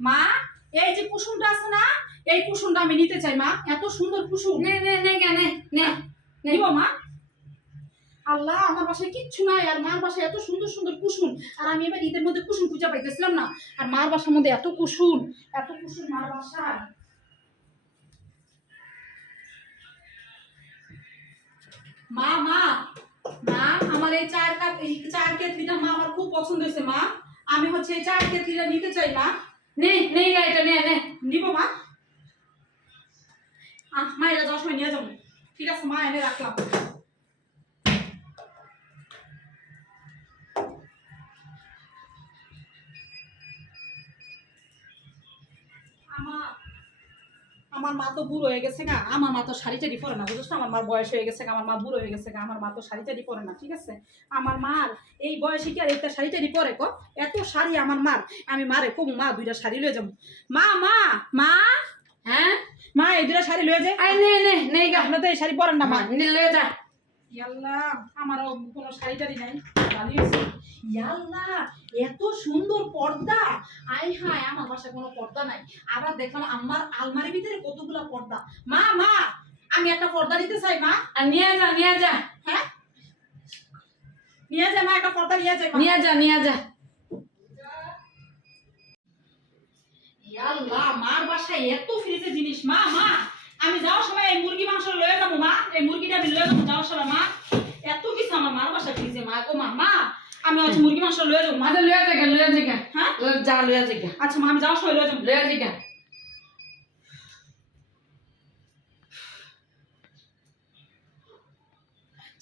মা, এই যে কুসুমটা আছে না, এই কুসুমটা আমি নিতে চাই মা। এত সুন্দর কুসুম। নে নে নে নে নে নিব মা। আল্লাহ, আমার বাসায় কিচ্ছু নাই, আর মার বাসায় এত সুন্দর সুন্দর কুসুম। আর আমি এবার ঈদের মধ্যে কুসুম খুঁজে পাইতেছিলাম না, আর মার বাসার মধ্যে এত কুসুম, এত কুসুম মার বাসায়। মা মা মা, আমার এই চায়ের কাপ, এই চায়ের কেটলিটা মা আমার খুব পছন্দ হয়েছে মা। আমি হচ্ছে এই চায়ের কেটলিটা নিতে চাই মা। নে নে এটা নে নে নিব মা। মা, এটা যাওয়ার সময় নিয়ে যাবো। ঠিক আছে মা, এনে রাখলাম। আমার মা তো বুড়ো হয়ে গেছে গা, আমার মা তো শাড়ি টাড়ি পরে না, বুঝছ না? আমার মার বয়স হয়ে গেছে গা, আমার মা বুড়ো হয়ে গেছে গা, আমার মা তো শাড়ি টাড়ি পরে না। ঠিক আছে, আমার মার এই বয়সে কি আর একটা শাড়ি টাড়ি পরে ক? এত শাড়ি আমার মার। আমি মারে কমু, মা দুইটা শাড়ি লয়ে যাবো। মা মা মা, হ্যাঁ মা এই দুইটা শাড়ি লয়ে যায়। আই নে নে নে গা আপনার তো এই শাড়ি পরেন না মা। নে লে যা ইয়াল্লাহ, আমারও কোনো শাড়ি টাড়ি নাই। ভালোই হয়েছে। ইয়াল্লাহ, এত সুন্দর পর্দা। আই হায়, আমার বাসায় কোনো পর্দা নাই। আবার দেখলাম আমার আলমারির ভিতরে কতগুলা পর্দা। মা মা, আমি একটা পর্দা নিতে চাই মা। আর নিয়ে যা হ্যাঁ, নিয়ে যায় মা, একটা পর্দা নিয়ে যায় মা। নিয়ে যা ইয়াল্লাহ, মার বাসায় এত ফ্রিজের জিনিস। মা মা, আমি যাওয়ার সময় এই মুরগি মাংস লয়ে যাবো মা। এই মুরগিটা আমি লয়ে যাবো যাওয়ার সময় মা। এত কিছু আমার মার বাসায় ফ্রিজে মা গো। মা মা, আমি হচ্ছে মুরগি মাংস লয়ে যাবো মা। মাদে লয়ে যা হ্যাঁ যা লয়ে যা আচ্ছা মা, আমি যাওয়ার সময় লয়ে যাবো। লয়ে যা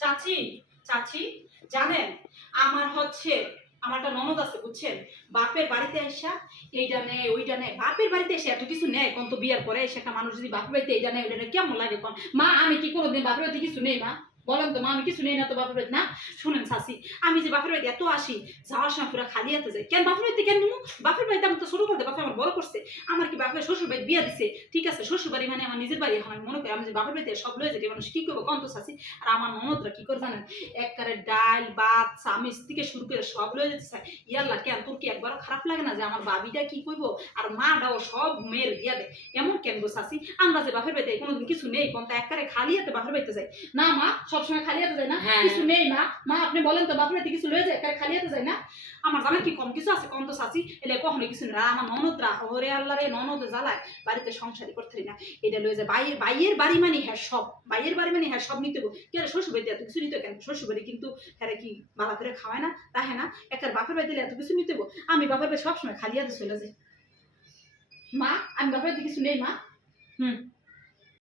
চাচি চাচি, জানেন আমার হচ্ছে আমার একটা ননদ আছে বুঝছেন, বাপের বাড়িতে আইসা এইটা নেয় ওইটা নেয়। বাপের বাড়িতে এসে এত কিছু নেয় কোন? তো বিয়ার পরে এসে একটা মানুষ যদি বাপের বাড়িতে এইটা নেয় ওইটা নেয়, কেমন লাগে কোন? মা, আমি কি কোনোদিন বাপের বাড়িতে কিছু নেই মা? বলেন তো মা, আমি কিছু নেই না তো বাপের বাড়িতে? না শুনেন চাচি, আমি যে বাপের বাড়িতে এত আসি, যাওয়ার সময় পুরো খালি হাতে যাই। কেন বাপের বাড়িতে কেন নিবো? বাপের বাড়িতে আমি তো ছোট করতে, বাপে আমার বড় করছে। আমার কি বাপের শ্বশুর বাড়ি বিয়া দিছে? ঠিক আছে, শ্বশুর বাড়ি মানে আমার নিজের বাড়ি। এখন আমি মনে করি আমি যে বাপের বাড়িতে সব লয়ে যাই, মানুষ কি করবো কন্ত চাচি? আর আমার ননদরা কি করে জানেন, একবারে ডাল ভাত চামিচ থেকে শুরু করে সব লয়ে যেতে চায়। ইয়াল্লা, কেন তোর কি একবারও খারাপ লাগে না যে আমার বাবিটা কি করবো আর মাটাও সব মেয়ের দিয়া দেয়? এমন কেন গো চাচি? আমরা যে বাপের বাড়িতে কোনোদিন কিছু নেই কোন, তা একবারে খালি হাতে বাপের বাড়িতে যাই না মা? সবসময় খালি হাতে যায় না? কিছু নেই মা? মা আপনি বলেন তো, বাপের বাড়িতে কিছু লয়ে যায় একবারে খালি হাতে যায় না? আমার জানার কি কম কিছু আছে কম তো চাচি? এলে কখনো কিছু নেই। আমার ননদরা, ওরে আল্লাহ রে, ননদ জ্বালায় বাড়িতে সংসারই করতে না। এটা লয়ে যায় বাইয়ের বাড়ি মানে হ্যাঁ সব, বাইয়ের বাড়ি মানে হ্যাঁ সব নিতে গো। কে শ্বশুর বাড়িতে এত কিছু নিতে কেন? শ্বশুর বাড়ি কিন্তু হ্যাঁ কি বালা করে খাওয়ায় না? তা হ্যাঁ না, একটা বাপের বাড়িতে এত কিছু নিতে গো। আমি বাপের বাড়ি সবসময় খালি হাতে চলে যাই মা। আমি বাপের বাড়িতে কিছু নেই মা।